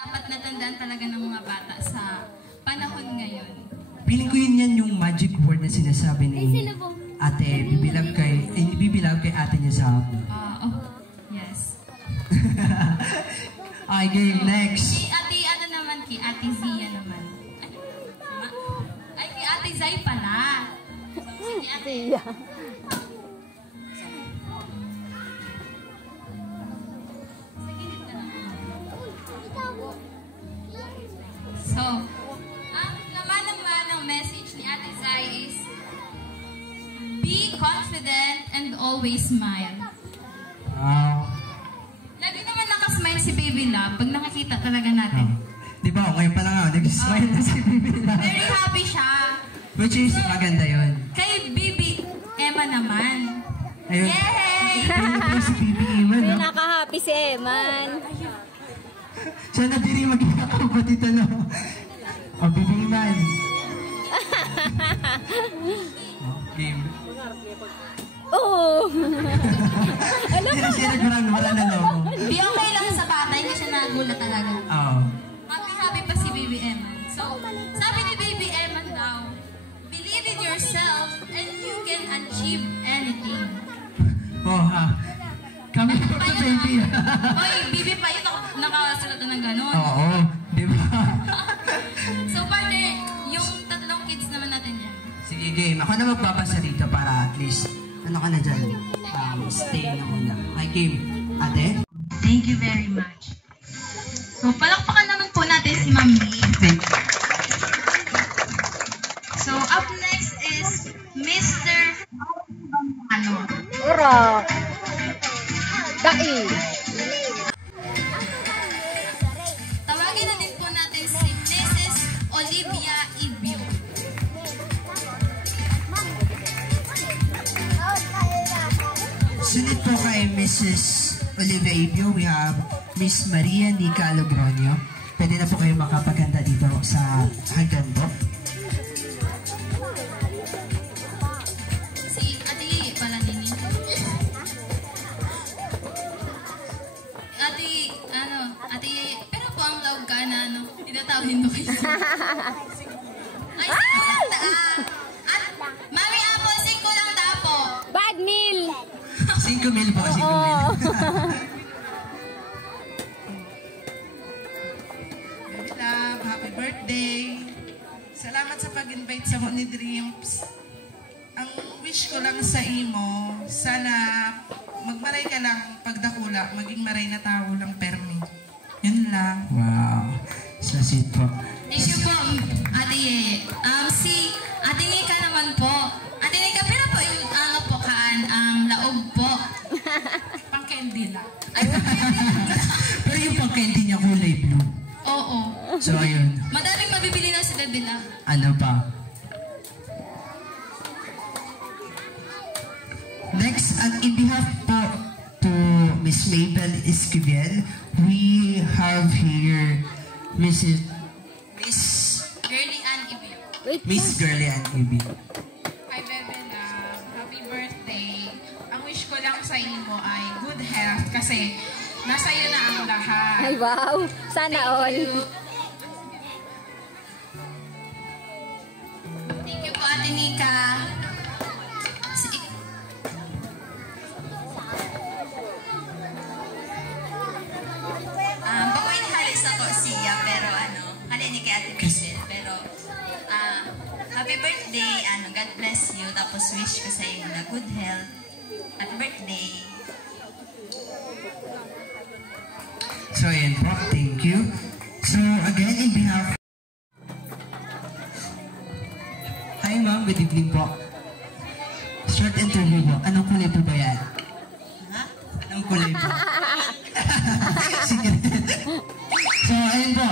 Dapat natandaan talaga ng mga bata sa panahon ngayon. Piling ko yun yan yung magic word na sinasabi ni ate, bibilab kay ate niya sa hapon. Yes. Okay, game, next. Kay ate, naman, kay ate Zia naman. Ay, kay ate Zay pala. Kay ate Zia. So, ang laman naman ng message ni Ate Zai is, be confident and always smile. Wow. Lagi naman nakasmile si Baby Love pag nakakita talaga natin. Di ba, ngayon pa lang ako, nag-smile na si Baby Love. Very happy siya. Which is, maganda yun. Kay Baby Emma naman. Ayun. Yay! Si Baby Emma, no? Pinaka-happy si Eman. Sana din yung magiging kapatid, no? O, Baby Eman. Game. Oo. Hindi na siya nagmarang wala na logo. Di okay lang sa bata, hindi siya nagulat talaga. Oo. Happy pa si Baby Emma. So, sabi ni Baby Emma daw, believe in yourself and you can achieve anything. Oh, ha. Kami po to, baby. Hoy, Bibi pa yun, nakasulat na ng gano'n. Oo, di ba? So, partner, yung tatlong kids naman natin yan. Sige, game. Ako na magbabasa dito para at least, ano ka na dyan? Stay na muna. Okay, game. Ate? Thank you very much. So, palakpakan naman po natin si Ma'am Lee. Thank you. So, up next is Mr. Ura. Dai. Tawagin na din po natin si Mrs. Olivia Ibio. Sunod po kay Mrs. Olivia Ibio, we have Miss Maria Nica Logronio. Pwede na po kayo makapaganda dito sa hagdan po. Si Ate Paladini. Ate, pero po ang lawag ka na, itatawin mo kayo. Ay, Mami Apo, 5 lang dapo. Bad meal. 5,000 po, 5,000. Baby Love, happy birthday. Salamat sa pag-invite sa Honey Dreams. Ang wish ko lang sa imo, sana magmaray ka lang pagdakula, maging maray na tao lang permi. Yun lang. Wow. So sweet po. Thank you po, Ate Ye. Si Ate Nika naman po. Ate Nika, pero po yung po ang laog po. Pang-candy lang. Pero yung pang-candy niya kulay blue. Oo. So ayun. Madaming mabibili na si Baby Love. Ano pa? Next, in behalf po to Miss Mabel Esquivel, we have here Miss Girly Ann Ibio. Miss Girly Ann Ibio. Hi, Baby Love. Happy birthday. Ang wish ko lang sa imo ay good health kasi nasa iyo na ang lahat. Ay, wow. Sana all. Thank you po, Ate Nika. Bakoy halis ako siya, pero halin ni kay Ate Michelle. Pero, happy birthday, God bless you. Tapos wish ko sa iyo na good health. Happy birthday. So ayan po, thank you. So again, in behalf... Hi ma'am, good evening po. Short interview po. Anong kulay po ba yan? Ha? Anong kulay po? Sige. So ayun po,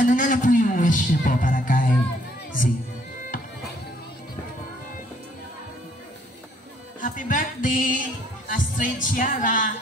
ano na lang po yung wish niyo po para kay Z? Happy birthday, Astrid Ciara.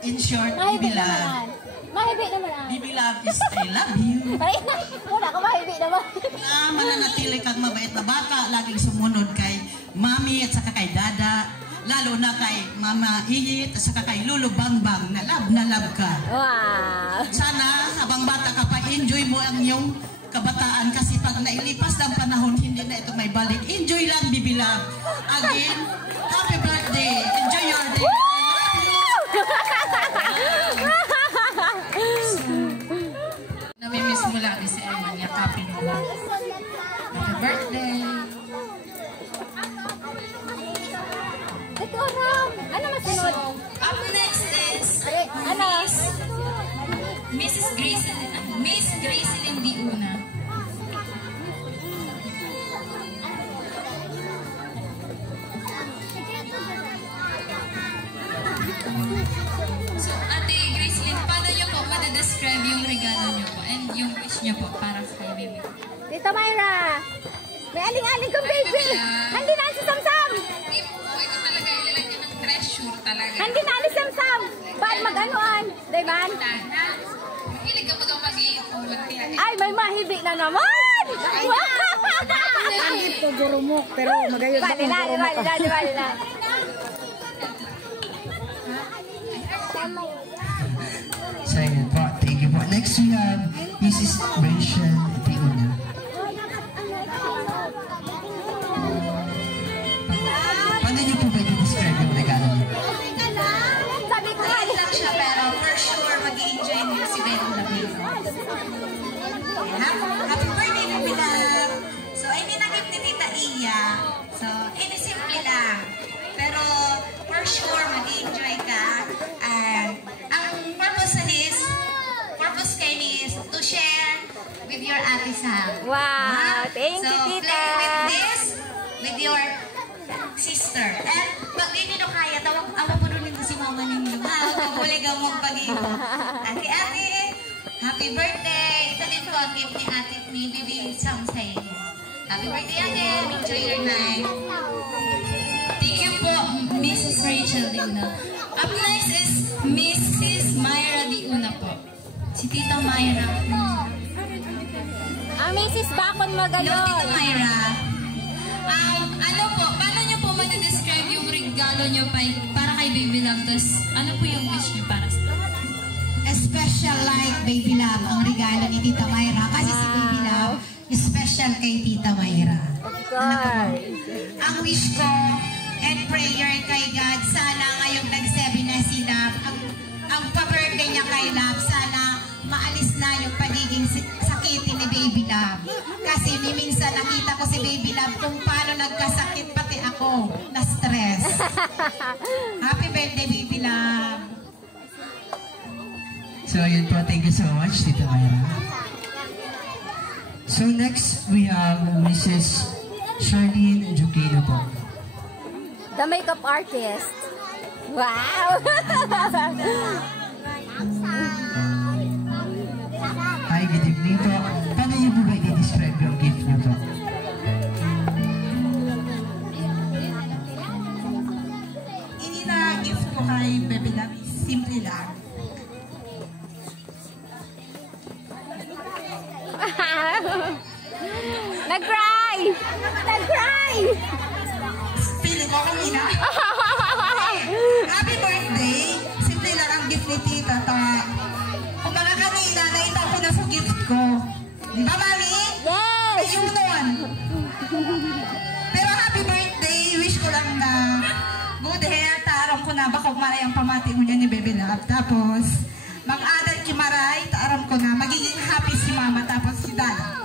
In short, Bibi Love. Mahibi naman ah. Bibi Love is I love you. Ay, wala ka mahibi naman. Nga mananatili kang mabait na bata, laging sumunod kay mami at saka kay dada, lalo na kay mama Ihit at saka kay Lolo Bangbang na love ka. Wow. Sana habang bata ka pa, enjoy mo ang iyong kabataan kasi pag nailipas ng panahon, hindi na ito may balik. Enjoy lang, Baby Love. Again, happy birthday. Enjoy your day. I love you. Namimiss mo lagi si Emma niya. Happy mo. Happy birthday. Ito, Ram. Ano masunod? Up next is Ano? Mrs. Gracelyn. Miss Gracelyn Diuna. So, Ate Gracelyn, paano niyo po madedescribe yung regalo niyo po and yung wish niyo po para kay baby? Tita Myra. May aling-aling kong baby. Handi na si Samsam. Ito talaga, ilalagyan ng treasure talaga. Handi na ni Samsam. Ba't mag-anuan? Diban? Hilig ka mo daw mag-iipon. Ay, may mahibi na naman. Ito gurumok, pero magayod Di ba? So, ayun po. Thank you po. Next, we have Mrs. Rachel Diuna. Paano niyo po ba i-describe yung regalo niyo? Sabi ko, Mahal lang siya, pero for sure, mag-i-enjoy niyo si Baby Love. Happy birthday, Baby Love! So, hindi na gift ni Tita Iya. So, simple lang. Pero, for sure, mag-i-enjoy ka. And, ang purpose kayo is to share with your Ate Sam. wow. Thank you, So, Tita. play with this, with your sister. And pag di nyo kaya, awa po rin si mama ninyo. Pagbulig ang mong pag-ibo. Ate, happy birthday! Ito din po ang gift ni ate ni Bibi Sam sa inyo. Happy birthday again! Enjoy your night! Thank you po, Mrs. Rachel Diuna. Up next is Mrs. Myra Diuna po. Si Tita Myra. Ang Mrs. Bakon Hello, Tita Magalon. Myra. Ano po, paano nyo po matidescribe yung regalo nyo para kay Baby Love? Tapos, ano po yung wish nyo para sa Special like Baby Love ang regalo ni Tita Myra. Kasi si Baby Love, special kay Tita Myra. Ang wish ko and prayer kay God, sana ngayong nag-7 na si Love, ang pa-birthday niya kay Love, sana maalis na yung pagiging sakitin ni Baby Love. Kasi minsan nakita ko si Baby Love kung paano nagkasakit, pati ako na-stress. Happy birthday, Baby Love! So, ayun po. Thank you so much, Tita Myra. So, next, we have Mrs. Charlene Juquino po. The makeup artist. Wow. Hi, good evening po. Paano niyo po ba i-describe yung gift niyo po? Ini na gift ko kay Baby Love, simple lang. Nag-cry. Nag-cry. Feeling ko kanina. Happy birthday! Simple lang ang gift ni Tita. Kumbaga kanina, naitaw ko na sa gift ko. Di ba, Mami? Yes. Ayun nun. Pero happy birthday! Wish ko lang na good health. Taarong ko na baka maray ang pamati mo niya ni Baby Love. Tapos, mag-adal kimaray. Taarong ko na magiging happy si Mama. Tapos si Dada.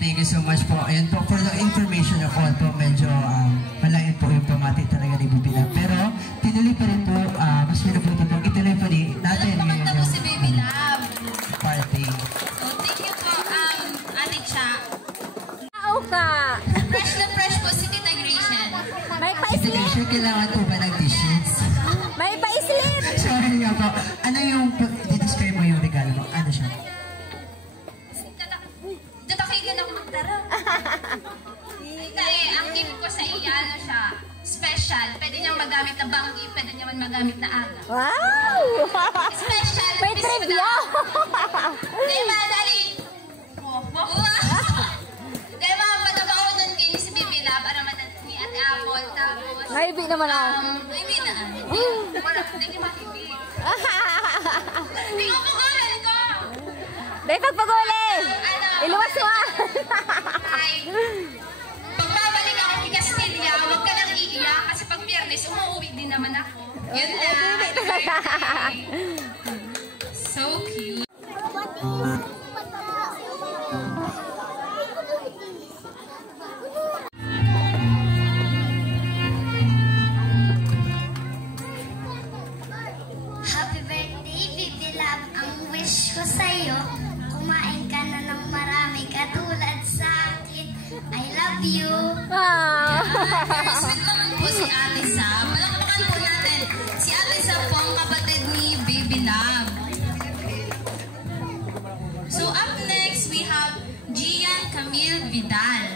Thank you so much po. Ayan po, for the information of all po, medyo malayo po yung pamati talaga ni Baby Love. Pero, tinuloy pa rin po, mas minubuti po, ituloy pa rin natin Kumanta po si Baby Love. party. So, thank you po, Ate Cha. Tao ka. Fresh na fresh po si Tita Gratian. May Ito pa-slip. Gracia, kailangan po ba ng t-shirts? May pa-slip. Sorry nga po. Ano yung, i-describe mo yung regalo mo? Ano siya? Tatakigan ako ng tara. Kasi ang gift ko sa iya, ano siya, special. Pwede niyang magamit na banggi, pwede niyang magamit na aga. Wow. Special. May trivia. Diba, dali? Diba, patabaw nun kayo si Baby Love, para ni Ate Apple, tapos, Maybe naman ako. hindi na. Wala, hindi makibig. Dahil pagpaguli! Iluwas mo ah! Ay, pagbabalik ako kay Castilla, huwag ka nang iiyak kasi pag Biyernes, umuwi din naman ako. Yun lang. So cute. Happy birthday, Baby Love. Ang wish ko sa'yo, kumain ka na ng marami katulad sa akin. I love you. Wow! Sweet naman po si Ate Sam. Palakpakan po natin. Si Ate Sam po ang kapatid ni Baby Love. So up next, we have Gian Camille Vidal.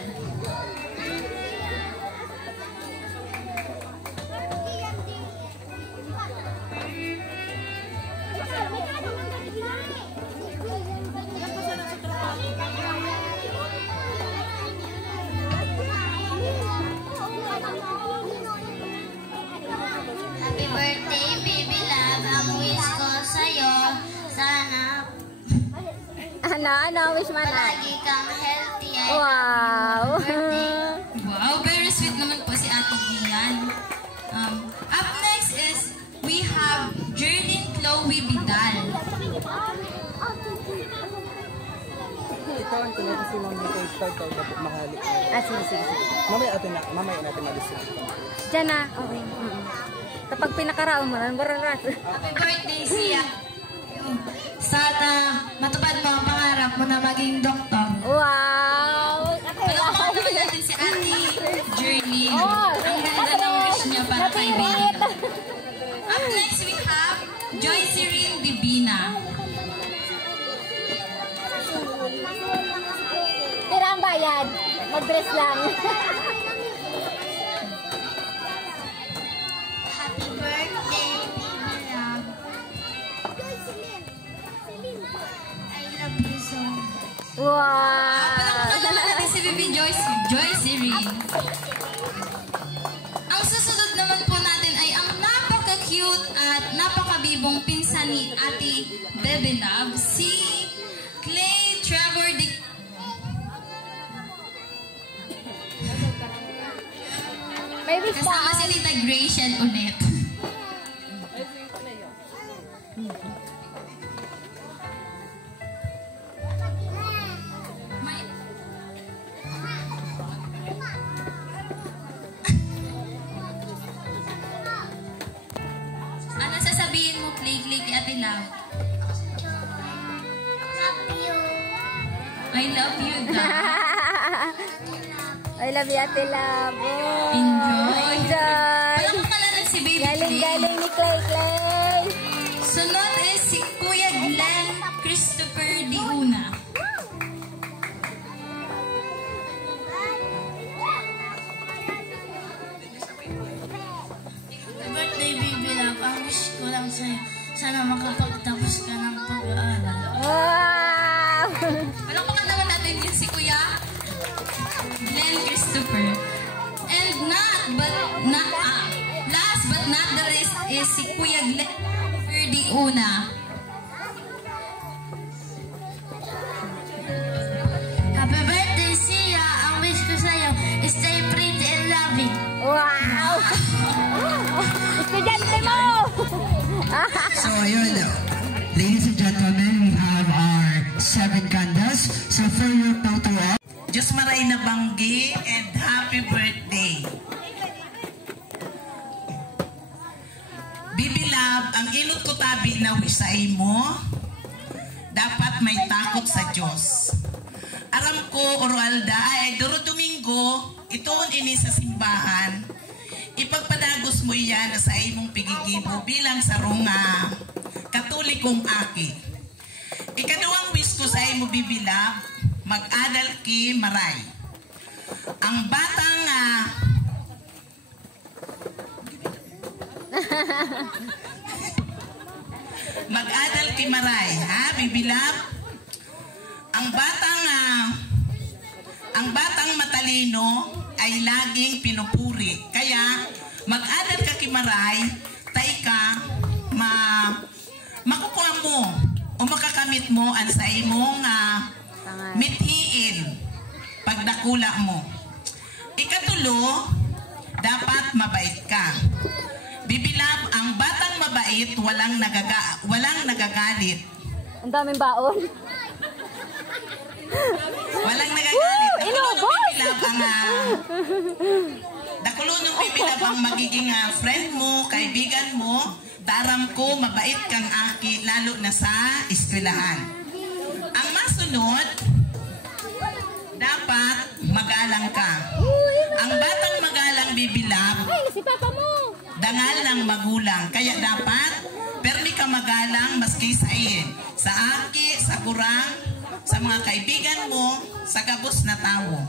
Happy birthday, Baby Love. Ang wish ko sa'yo, sana Ano wish mo na? palagi kang healthy. Wow! Wow, very sweet naman po si Ate Gian. Up next is we have Jerlyn Chloe Vidal. Itawan ko na kasi mga dito start tayo dapat mahalik. Sige. Mamaya natin malisip. Diyan na. Okay. Kapag pinakaraon mo, bararat. Happy birthday, Sia. Sana matupad mo ang pangarap mo na maging doktor. Wow! Palakpakan naman natin si Ate Jerlyn. Oh, Ang ganda ng wish niya para kay Baby. napilit. Up next, we have Joyce Irene Divina. Tira ang bayad. Mag-dress lang. Happy birthday, Baby Love. I love you so much. Wow! Palakpakan naman natin si Baby Joyce Irene. Ang susunod naman po natin ay ang napaka-cute at napakabibong pinsan ni Ate Baby Love, si Clay Trevor de... May wish ka. Kasama si Tita Gracian ulit. May... Ano sasabihin mo, Clay, kay Ate Love? Love you. I love you, da. I love you, Ate Labo. Enjoy. Enjoy. Palakpakan natin si Baby Clay. Galing-galing ni Clay. Sunod is si Kuya Glenn Christopher Diuna. Birthday, Baby Love. Ang wish ko lang sa'yo, sana makapagtapos ka ng pag-aaral. Wow! Palakpakan naman natin yun si Kuya Glenn Christopher. And last but not the least is si Kuya Glenn Christopher Diuna. Happy birthday, Sia. Ang wish ko sa'yo, stay pretty and loving. Wow! Estudyante mo! So ayun, ladies and gentlemen, we have our 7 candles. So for your photo op, Diyos maray na banggi and happy birthday. Baby Love, ang ilot ko tabi na wisay mo, dapat may takot sa Diyos. Aram ko, Oralda, ay Duro Domingo, itoon ini sa simbahan, ipagpadagos mo yan sa imong pigigibo bilang sarunga, katolikong aki. Ikaduwang wish ko sa imo, Baby Love, mag-adal ki maray. Ang batang mag-adal ki maray, ha, Baby Love? Ang batang matalino ay laging pinupuri. Kaya mag-adal ka ki maray, tay ka, makukuha mo o makakamit mo ang sa imong mithiin pagdakula mo. Ikatulo, dapat mabait ka. Bibilab, ang batang mabait walang nagagalit. Ang daming baon. Walang nagagalit. Inubos! Dakulo nung bibilab ang magiging friend mo, kaibigan mo. Daram ko, mabait kang aki, lalo na sa eskwelahan. Ang masunod, dapat magalang ka. Ang batang magalang bibilab, Ay, si papa mo. dangal ng magulang. Kaya dapat, permi ka magalang maski sa iyan. Sa aki, sa kurang, sa mga kaibigan mo, sa gabos na tao.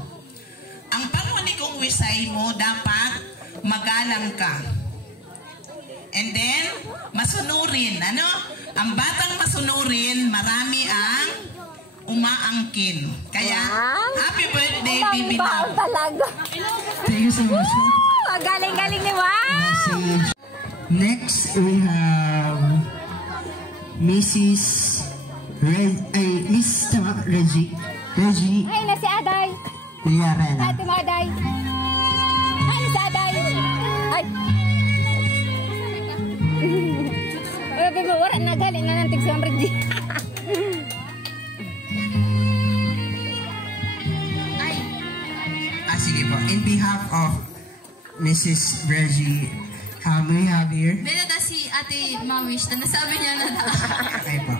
Ang panghuli kong wisay mo, dapat magalang ka. And then, masunurin. Ano? Ang batang masunurin, marami ang umaangkin. Kaya, happy birthday, Bibi Baon Love. talaga. Thank you so much po. Galing-galing ni Juan. Message. Next, we have Mrs. Reggie. Ay, na si Aday. Villarena. Ate mo, Aday. Ay, si Aday. Ay. Ay, mo, wala na galing na nantig si Ma'am Reggie. Sige po. In behalf of Mrs. Reggie, we have here. Meron na si Ate Mamish na nasabi niya na Okay po.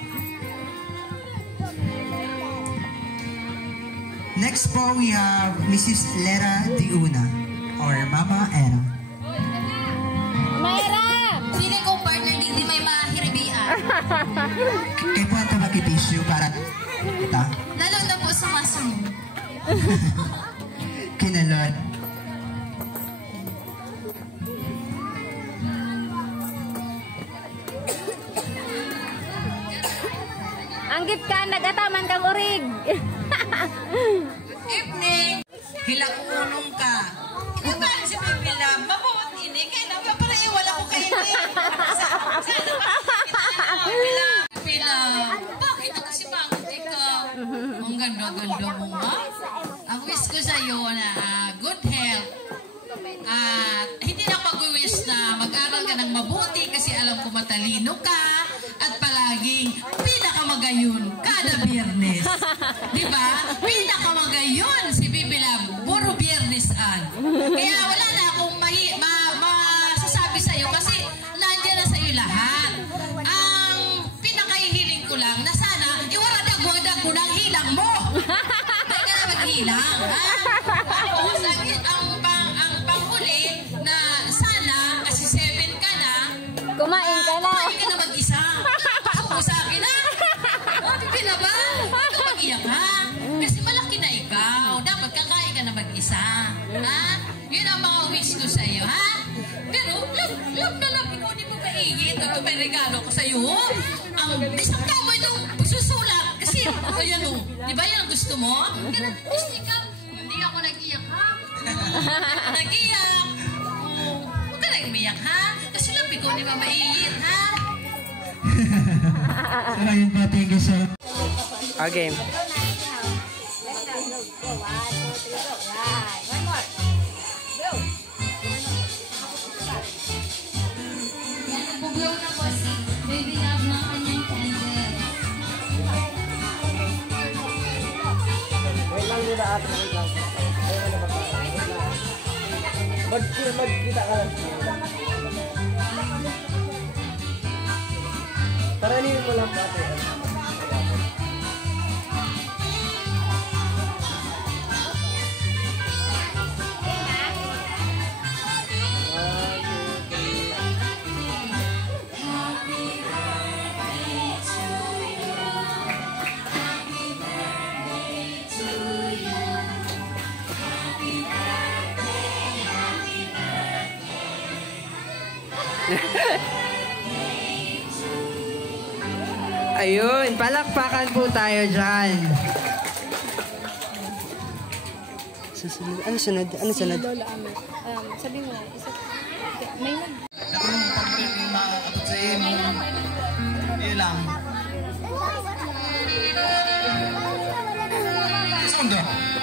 Next po, we have Mrs. Lera Diuna or Mama Era. Mayra! Feeling ko partner hindi may mahiribian. Kaya po ito mag-tissue para kita. Lalo na po sa masunod. Kinalot. Anggit ka, nagataman kang urig. Evening! Hilakunong ka. Ikaw ka si Bibi Love. Mabuot ini. Kaya naman para iwala ko kayo ni. Bibi Love. Bakit ako si Mangot ikaw? Ang ganda-ganda mo nga. Ang wish ko sa'yo na good health. At hindi na pag-wish na mag-aral ka ng mabuti kasi alam ko matalino ka at palaging pinakamagayon kada Biyernes. Diba? Pinakamagayon si Bibi Love. Puro Biyernes-an. Kaya wala na akong masasabi sa'yo kasi nandiyan na sa'yo lahat. Ang pinakahihiling ko lang na sana iwaradag-wadag mo ng hilang mo. Hindi ka na maghilang. Tapos, ang panghuli na sana, kasi 7 ka na, Kumain ka na. kumain ka na mag-isa. Suko sa akin ha. Bibi na ba? Huwag ka mag-iyak ha. Kasi malaki na ikaw. Dapat kakain ka na mag-isa. Ha? Yun ang mga wish ko sa'yo ha. Pero, love na love. Ikaw di mo maigit. Ito may regalo ko sa'yo. Ang isang tao mo itong pagsusulat. Kasi, ayan o. Di ba yan ang gusto mo? Ganun, hindi ako nag-iyak ha. Nag-iyak. Huwag ka na umiyak ha. Kasi love ikaw di mo maigit ha. So, ayun po. Thank you so much. Okay. Buglaw na po si Baby Love ng kanyang candle. Wait lang nila ate. Wait lang. Magkita ka lang. Paranin mo lang ate. Ayun, palakpakan po tayo dyan. Susunod. Ano sunod? Ano sunod? Sabi mo, may Nakulong pag-ibig maabot sa iyo mo. Hindi lang. Sundo.